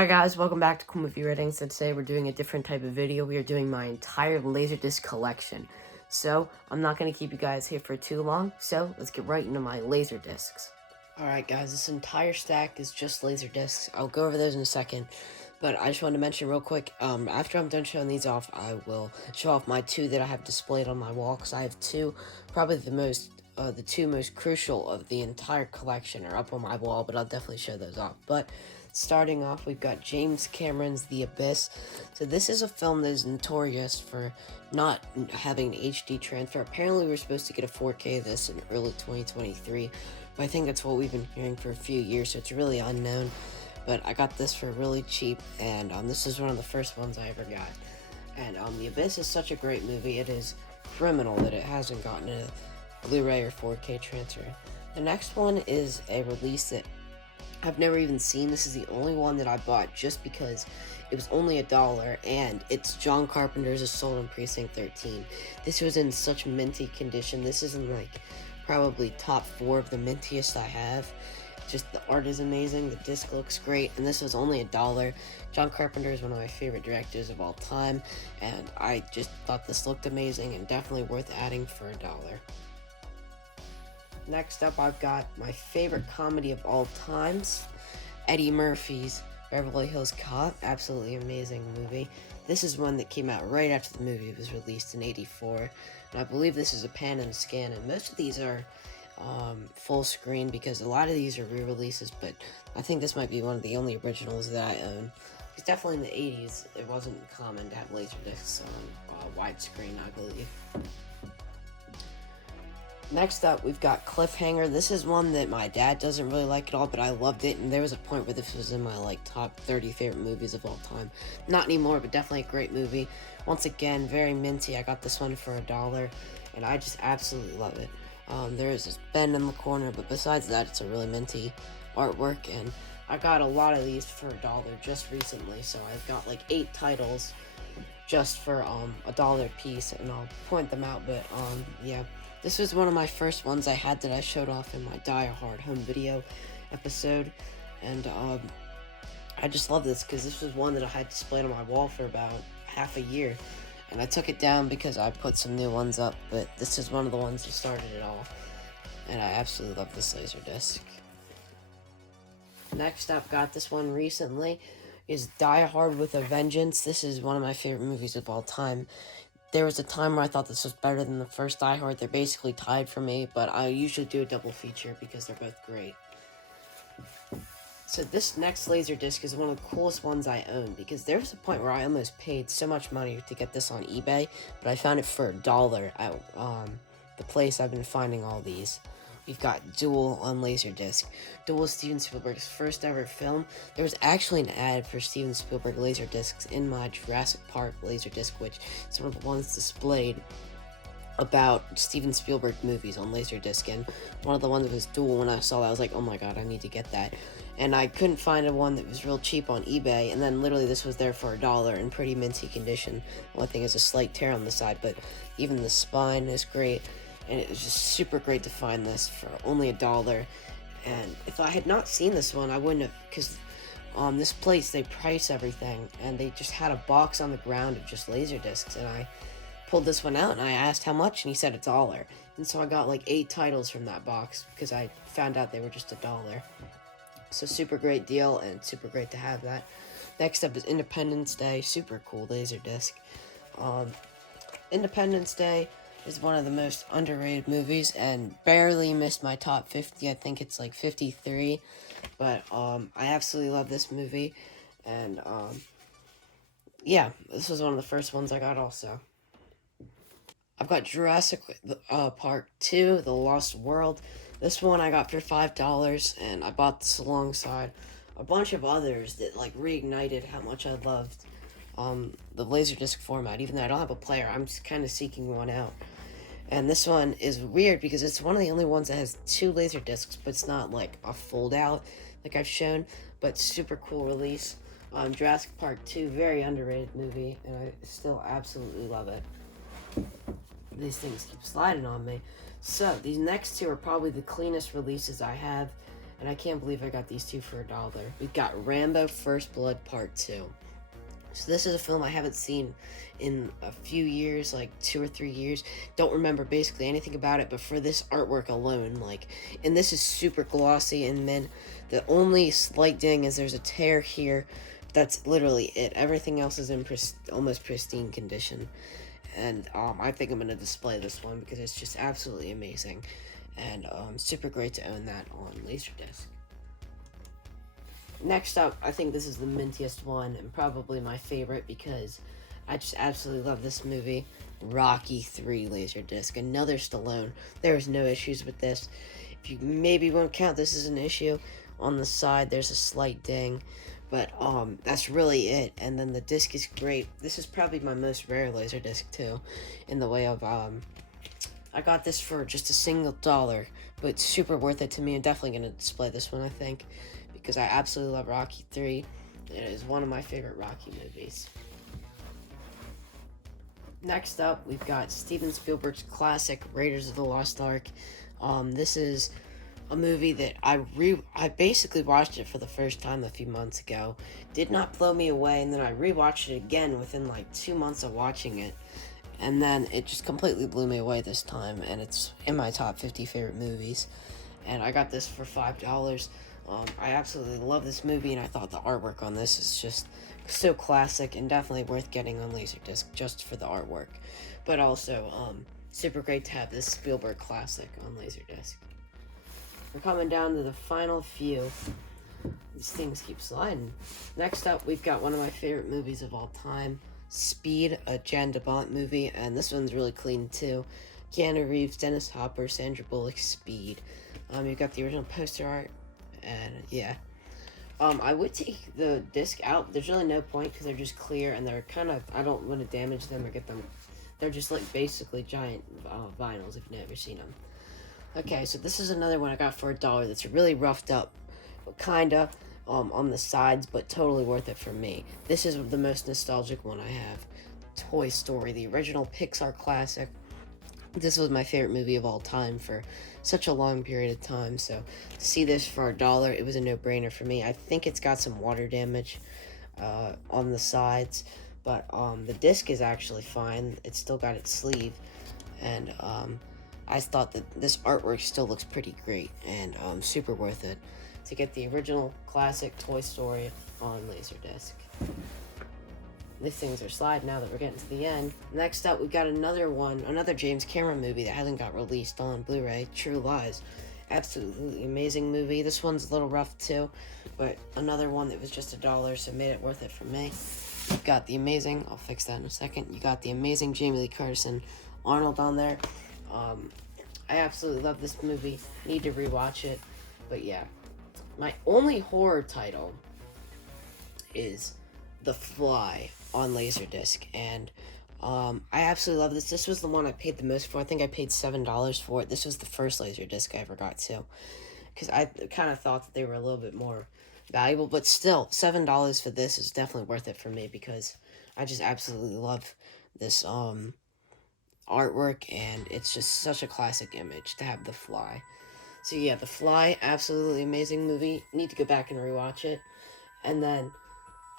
Hi guys, welcome back to Cool Movie Ratings. So today we're doing a different type of video. We are doing my entire Laserdisc collection. So I'm not going to keep you guys here for too long, so let's get right into my Laserdiscs. Alright guys, this entire stack is just Laserdiscs. I'll go over those in a second, but I just wanted to mention real quick, after I'm done showing these off, I will show off my two that I have displayed on my wall, because I have two, probably the two most crucial of the entire collection are up on my wall, but I'll definitely show those off. But starting off, we've got James Cameron's The Abyss. So this is a film that is notorious for not having an HD transfer. Apparently we were supposed to get a 4K of this in early 2023, but I think that's what we've been hearing for a few years, so it's really unknown. But I got this for really cheap, and this is one of the first ones I ever got. And The Abyss is such a great movie. It is criminal that it hasn't gotten a Blu-ray or 4K transfer. The next one is a release that I've never even seen. This is the only one that I bought just because it was only $1, and it's John Carpenter's Assault on Precinct 13. This was in such minty condition. This is in like probably top 4 of the mintiest I have. Just the art is amazing, the disc looks great, and this was only $1. John Carpenter is one of my favorite directors of all time, and I just thought this looked amazing and definitely worth adding for $1. Next up, I've got my favorite comedy of all times, Eddie Murphy's Beverly Hills Cop. Absolutely amazing movie. This is one that came out right after the movie was released in '84, and I believe this is a pan and scan, and most of these are full screen because a lot of these are re-releases, but I think this might be one of the only originals that I own. Because definitely in the 80s, it wasn't common to have Laserdiscs on widescreen, I believe. Next up, we've got Cliffhanger. This is one that my dad doesn't really like at all, but I loved it, and there was a point where this was in my top 30 favorite movies of all time. Not anymore, but definitely a great movie. Once again, very minty. I got this one for $1, and I just absolutely love it. There is this bend in the corner, but besides that, it's a really minty artwork, and I got a lot of these for $1 just recently, so I've got like 8 titles just for $1 a piece, and I'll point them out, but yeah. This was one of my first ones I had that I showed off in my Die Hard home video episode, and I just love this because this was one that I had displayed on my wall for about half a year, and I took it down because I put some new ones up, but this is one of the ones that started it all, and I absolutely love this Laserdisc. Next up, got this one recently, is Die Hard with a Vengeance. This is one of my favorite movies of all time. There was a time where I thought this was better than the first Die Hard. They're basically tied for me, but I usually do a double feature because they're both great. So this next Laserdisc is one of the coolest ones I own, because there was a point where I almost paid so much money to get this on eBay, but I found it for $1 at the place I've been finding all these. We've got Duel on Laserdisc. Duel is Steven Spielberg's first ever film. There was actually an ad for Steven Spielberg Laserdiscs in my Jurassic Park Laserdisc, which is one of the ones displayed about Steven Spielberg movies on Laserdisc, and one of the ones was Duel. When I saw that, I was like, oh my god, I need to get that. And I couldn't find a one that was real cheap on eBay, and then literally this was there for $1 in pretty minty condition. The only thing is a slight tear on the side, but even the spine is great. And it was just super great to find this for only $1. And if I had not seen this one, I wouldn't have, because this place, they price everything, and they just had a box on the ground of just Laserdiscs, and I pulled this one out, and I asked how much, and he said $1. And so I got like 8 titles from that box, because I found out they were just $1. So super great deal, and super great to have that. Next up is Independence Day. Super cool Laserdisc. Independence Day is one of the most underrated movies and barely missed my top 50. I think it's like 53, but I absolutely love this movie, and yeah, this was one of the first ones I got also. I've got Jurassic Park 2, The Lost World. This one I got for $5, and I bought this alongside a bunch of others that like reignited how much I loved the Laserdisc format. Even though I don't have a player, I'm just kind of seeking one out. And this one is weird because it's one of the only ones that has 2 Laserdiscs, but it's not like a fold out like I've shown, but super cool release. Jurassic Park 2, very underrated movie, and I still absolutely love it. These things keep sliding on me. So these next 2 are probably the cleanest releases I have, And I can't believe I got these two for $1. We've got Rambo First Blood Part 2. So this is a film I haven't seen in a few years, like 2 or 3 years. Don't remember basically anything about it, but for this artwork alone, like, and this is super glossy, and then the only slight ding is there's a tear here. That's literally it. Everything else is in almost pristine condition. And I think I'm going to display this one because it's just absolutely amazing. And super great to own that on Laserdisc. Next up, I think this is the mintiest one and probably my favorite because I just absolutely love this movie. Rocky 3 Laserdisc. Another Stallone. There's no issues with this. If you maybe won't count this as an issue, on the side there's a slight ding. But that's really it. And then the disc is great. This is probably my most rare Laserdisc too, in the way of I got this for just a single $1, but it's super worth it to me. I'm definitely going to display this one, I think, because I absolutely love Rocky 3. It is one of my favorite Rocky movies. Next up, we've got Steven Spielberg's classic, Raiders of the Lost Ark. This is a movie that I basically watched it for the first time a few months ago. Did not blow me away, and then I rewatched it again within like 2 months of watching it. And then it just completely blew me away this time, and it's in my top 50 favorite movies. And I got this for $5. I absolutely love this movie, and I thought the artwork on this is just so classic and definitely worth getting on Laserdisc just for the artwork. But also, super great to have this Spielberg classic on Laserdisc. We're coming down to the final few. These things keep sliding. Next up, we've got one of my favorite movies of all time, Speed, a Jan de Bont movie, and this one's really clean too. Keanu Reeves, Dennis Hopper, Sandra Bullock, Speed. You've got the original poster art, and yeah. I would take the disc out. There's really no point because they're just clear and they're kind of, I don't want to damage them or get them. They're just like basically giant vinyls if you've never seen them. Okay, so this is another one I got for $1 that's really roughed up, kinda, on the sides, but totally worth it for me. This is the most nostalgic one I have. Toy Story, the original Pixar classic. This was my favorite movie of all time for such a long period of time, so to see this for $1, it was a no-brainer for me. I think it's got some water damage on the sides, but the disc is actually fine. It's still got its sleeve, and I thought that this artwork still looks pretty great, and super worth it to get the original classic Toy Story on Laserdisc. These things are sliding now that we're getting to the end. Next up, we've got another James Cameron movie that hasn't got released on Blu-ray, True Lies. Absolutely amazing movie. This one's a little rough too, but another one that was just $1, so made it worth it for me. You've got the amazing, I'll fix that in a second, you got the amazing Jamie Lee Curtis and Arnold on there. I absolutely love this movie. Need to rewatch it, but yeah. My only horror title is The Fly on Laserdisc, and I absolutely love this. This was the one I paid the most for. I think I paid $7 for it. This was the first Laserdisc I ever got too, because I kind of thought that they were a little bit more valuable, but still, $7 for this is definitely worth it for me because I just absolutely love this artwork, and it's just such a classic image to have The Fly. So yeah, The Fly, absolutely amazing movie. Need to go back and rewatch it. And then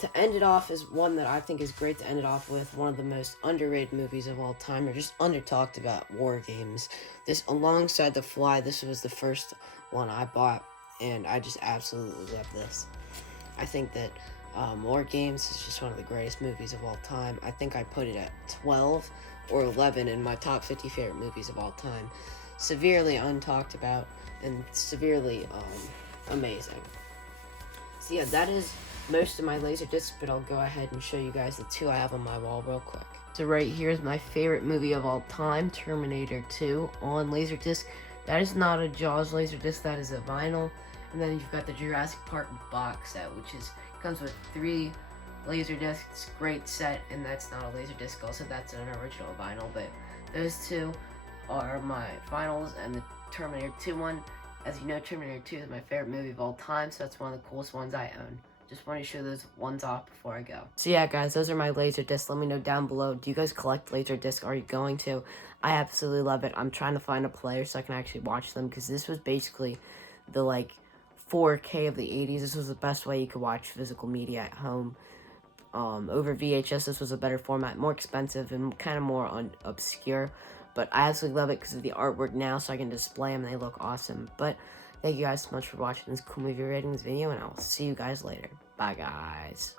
to end it off is one that I think is great to end it off with, one of the most underrated movies of all time, or just under-talked about, War Games. This, alongside The Fly, this was the first one I bought, and I just absolutely love this. I think that War Games is just one of the greatest movies of all time. I think I put it at 12 or 11 in my top 50 favorite movies of all time. Severely untalked about and severely amazing. So yeah, that is most of my Laserdiscs, but I'll go ahead and show you guys the two I have on my wall real quick. So right here is my favorite movie of all time, Terminator 2 on Laserdisc. That is not a Jaws Laserdisc, that is a vinyl. And then you've got the Jurassic Park box set, which comes with 3 Laserdiscs, great set, and that's not a Laserdisc also, that's an original vinyl, but those two are my finals, and the Terminator 2 one, as you know, Terminator 2 is my favorite movie of all time, so that's one of the coolest ones I own. Just want to show those ones off before I go. So yeah, guys, those are my Laserdiscs. Let me know down below, do you guys collect Laserdiscs? Are you going to? I absolutely love it. I'm trying to find a player so I can actually watch them, because this was basically the, 4K of the 80s. This was the best way you could watch physical media at home. Over VHS, this was a better format, more expensive and kind of more obscure. But I absolutely love it because of the artwork now, so I can display them and they look awesome. But thank you guys so much for watching this cool movie ratings video, and I'll see you guys later. Bye, guys.